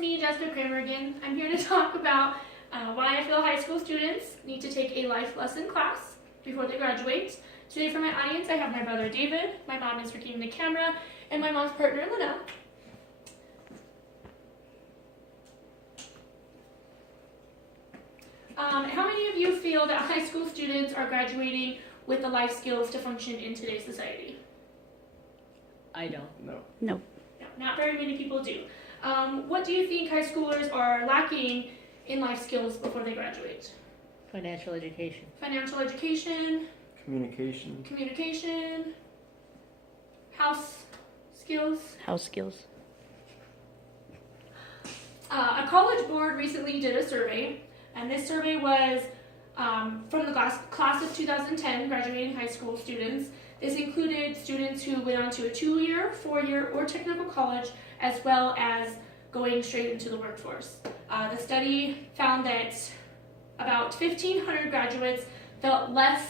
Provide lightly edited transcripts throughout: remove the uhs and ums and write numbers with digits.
me, Jessica Kramer again. I'm here to talk about why I feel high school students need to take a life lesson class before they graduate. Today for my audience, I have my brother David, my mom is working the camera, and my mom's partner Linnell. How many of you feel that high school students are graduating with the life skills to function in today's society? I don't. No. No, not very many people do. What do you think high schoolers are lacking in life skills before they graduate? Financial education. Financial education, Communication. communication, house skills. House skills. A college board recently did a survey, and this survey was from the class of 2010 graduating high school students. This included students who went on to a 2-year, 4-year, or technical college, as well as going straight into the workforce. The study found that about 1,500 graduates felt that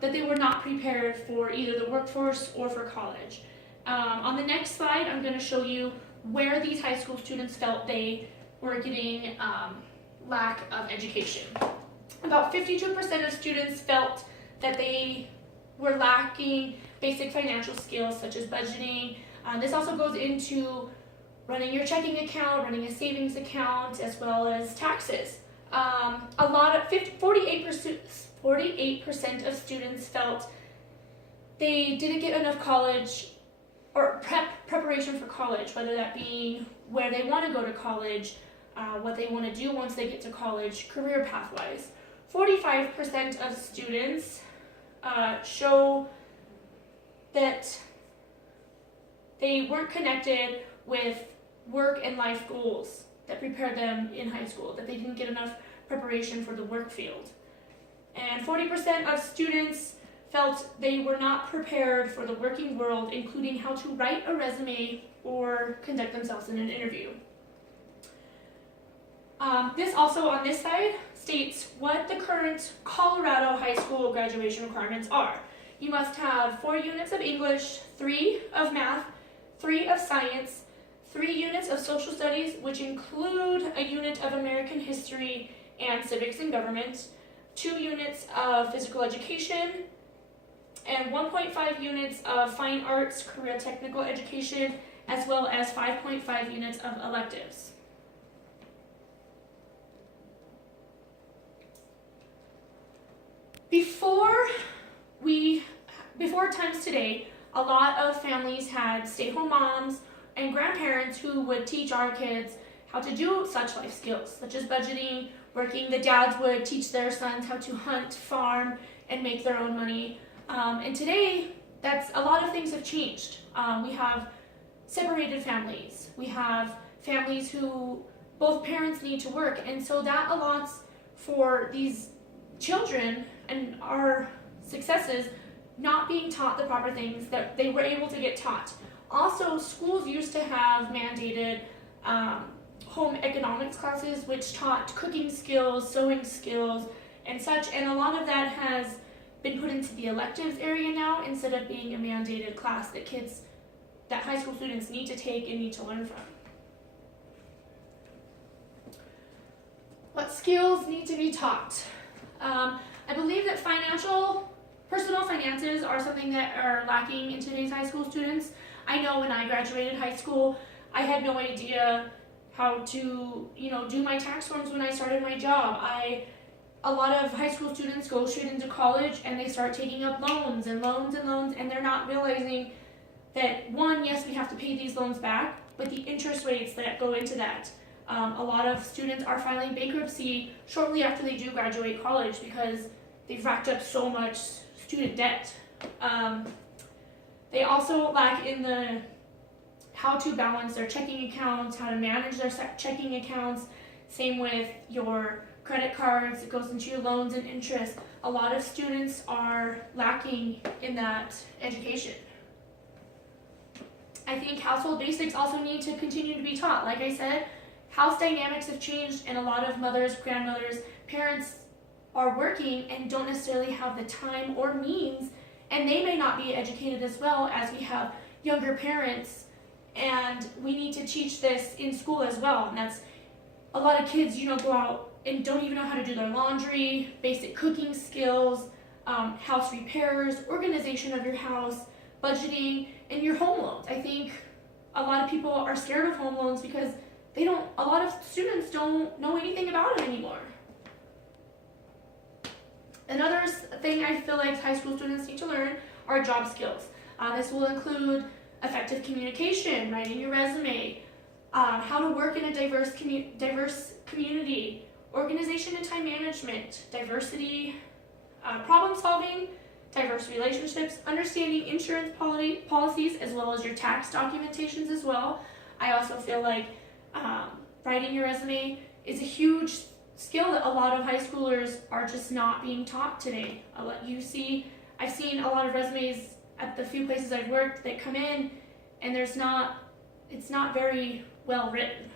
they were not prepared for either the workforce or for college. On the next slide, I'm going to show you where these high school students felt they were getting lack of education. About 52% of students felt that they were lacking basic financial skills such as budgeting. This also goes into running your checking account, running a savings account, as well as taxes. 48% of students felt they didn't get enough college or preparation for college, whether that be where they want to go to college, what they want to do once they get to college, career pathwise. 45% of students show that they weren't connected with work and life goals that prepared them in high school, that they didn't get enough preparation for the work field. And 40% of students felt they were not prepared for the working world, including how to write a resume or conduct themselves in an interview. This also on this side states what the current Colorado high school graduation requirements are. You must have 4 units of English, 3 of math, 3 of science, 3 units of social studies, which include a unit of American history and civics and government, 2 units of physical education, and 1.5 units of fine arts, career technical education, as well as 5.5 units of electives. Before times today, a lot of families had stay-at-home moms and grandparents who would teach our kids how to do such life skills, such as budgeting, working. The dads would teach their sons how to hunt, farm, and make their own money. And today, a lot of things have changed. We have separated families. We have families who both parents need to work, and so that allots for these children and our successes not being taught the proper things that they were able to get taught. Also, schools used to have mandated home economics classes, which taught cooking skills, sewing skills, and such, and a lot of that has been put into the electives area now instead of being a mandated class that high school students need to take and need to learn from. What skills need to be taught? I believe that personal finances are something that are lacking in today's high school students. I know when I graduated high school, I had no idea how to, do my tax forms when I started my job. A lot of high school students go straight into college and they start taking up loans, and they're not realizing that, one, yes, we have to pay these loans back, but the interest rates that go into that. A lot of students are filing bankruptcy shortly after they do graduate college because they've racked up so much student debt. They also lack in the how to balance their checking accounts, how to manage their checking accounts. Same with your credit cards, it goes into your loans and interest. A lot of students are lacking in that education. I think household basics also need to continue to be taught. Like I said, house dynamics have changed, and a lot of mothers, grandmothers, parents are working and don't necessarily have the time or means, and they may not be educated as well as we have younger parents And we need to teach this in school as well. And that's a lot of kids, go out and don't even know how to do their laundry, basic cooking skills, house repairs, organization of your house, budgeting, and your home loans. I think a lot of people are scared of home loans because a lot of students don't know anything about it anymore. Another thing I feel like high school students need to learn are job skills. This will include effective communication, writing your resume, how to work in a diverse community, organization and time management, diversity, problem solving, diverse relationships, understanding insurance policies, as well as your tax documentations as well. I also feel like writing your resume is a huge skill that a lot of high schoolers are just not being taught today. I've seen a lot of resumes at the few places I've worked that come in, and it's not very well written.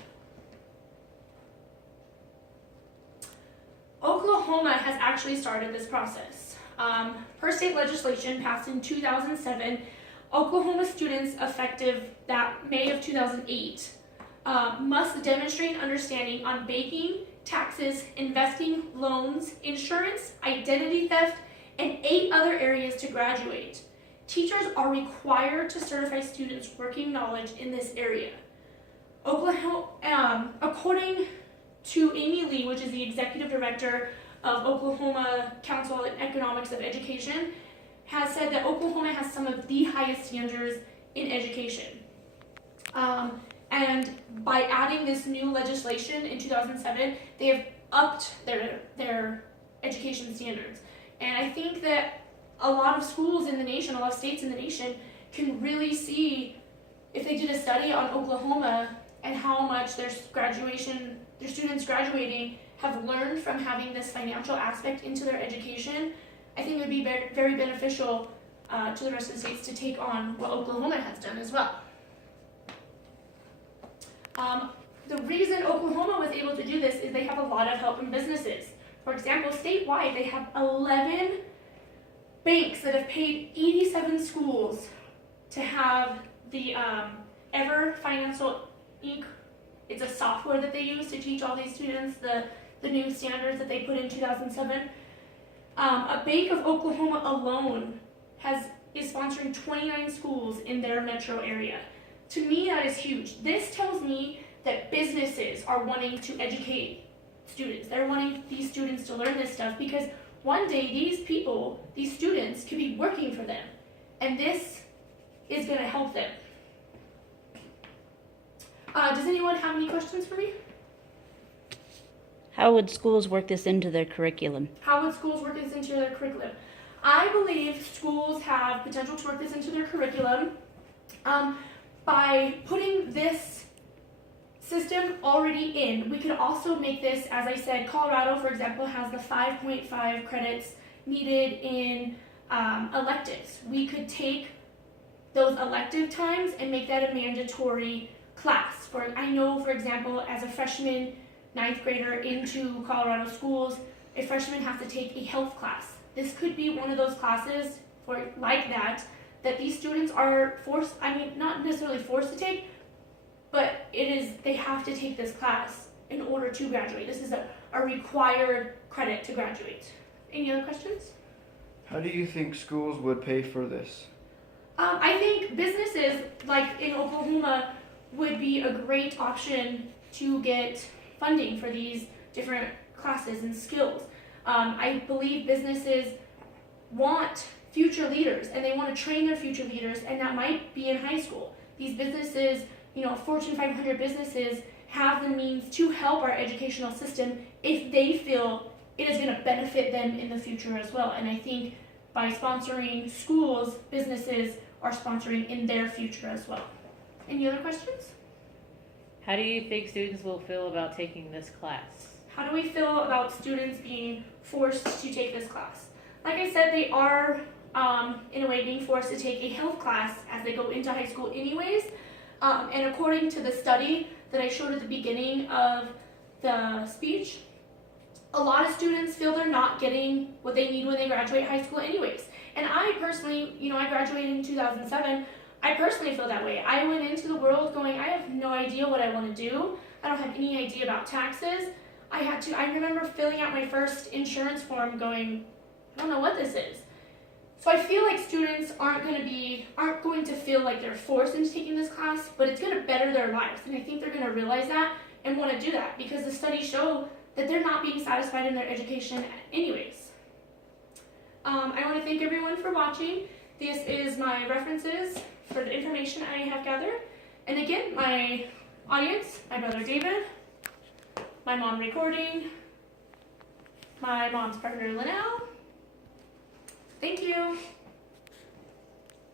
Oklahoma has actually started this process. Per state legislation passed in 2007, Oklahoma students effective that May of 2008 must demonstrate understanding on banking, taxes, investing, loans, insurance, identity theft, and 8 other areas to graduate. Teachers are required to certify students' working knowledge in this area. According to Amy Lee, which is the executive director of Oklahoma Council on Economics of Education, has said that Oklahoma has some of the highest standards in education. And by adding this new legislation in 2007, they have upped their education standards. And I think that a lot of schools in the nation, a lot of states in the nation, can really see, if they did a study on Oklahoma and how much their students graduating have learned from having this financial aspect into their education, I think it would be very, very beneficial to the rest of the states to take on what Oklahoma has done as well. The reason Oklahoma was able to do this is they have a lot of help from businesses. For example, statewide, they have 11 banks that have paid 87 schools to have the Ever Financial Inc. It's a software that they use to teach all these students the new standards that they put in 2007. A Bank of Oklahoma alone is sponsoring 29 schools in their metro area. To me, that is huge. This tells me that businesses are wanting to educate students. They're wanting these students to learn this stuff because one day these students could be working for them, and this is going to help them. Does anyone have any questions for me? How would schools work this into their curriculum? How would schools work this into their curriculum? I believe schools have potential to work this into their curriculum by putting this system already in. We could also make this, as I said, Colorado, for example, has the 5.5 credits needed in electives. We could take those elective times and make that a mandatory class. I know, for example, as a freshman, 9th grader into Colorado schools, a freshman has to take a health class. This could be one of those classes like that these students are forced, not necessarily forced to take, but they have to take this class in order to graduate. This is a required credit to graduate. Any other questions? How do you think schools would pay for this? I think businesses, like in Oklahoma, would be a great option to get funding for these different classes and skills. I believe businesses want future leaders, and they want to train their future leaders, and that might be in high school. These businesses, Fortune 500 businesses, have the means to help our educational system if they feel it is going to benefit them in the future as well. And I think by sponsoring schools, businesses are sponsoring in their future as well. Any other questions? How do you think students will feel about taking this class? How do we feel about students being forced to take this class? Like I said, they are, in a way, being forced to take a health class as they go into high school anyways. And according to the study that I showed at the beginning of the speech, a lot of students feel they're not getting what they need when they graduate high school anyways. And I personally, I graduated in 2007. I personally feel that way. I went into the world going, I have no idea what I want to do. I don't have any idea about taxes. I remember filling out my first insurance form going, I don't know what this is. So I feel like students aren't going to feel like they're forced into taking this class, but it's going to better their lives. And I think they're going to realize that and want to do that because the studies show that they're not being satisfied in their education anyways. I want to thank everyone for watching. This is my references for the information I have gathered. And again, my audience, my brother David, my mom recording, my mom's partner Linnell. Thank you.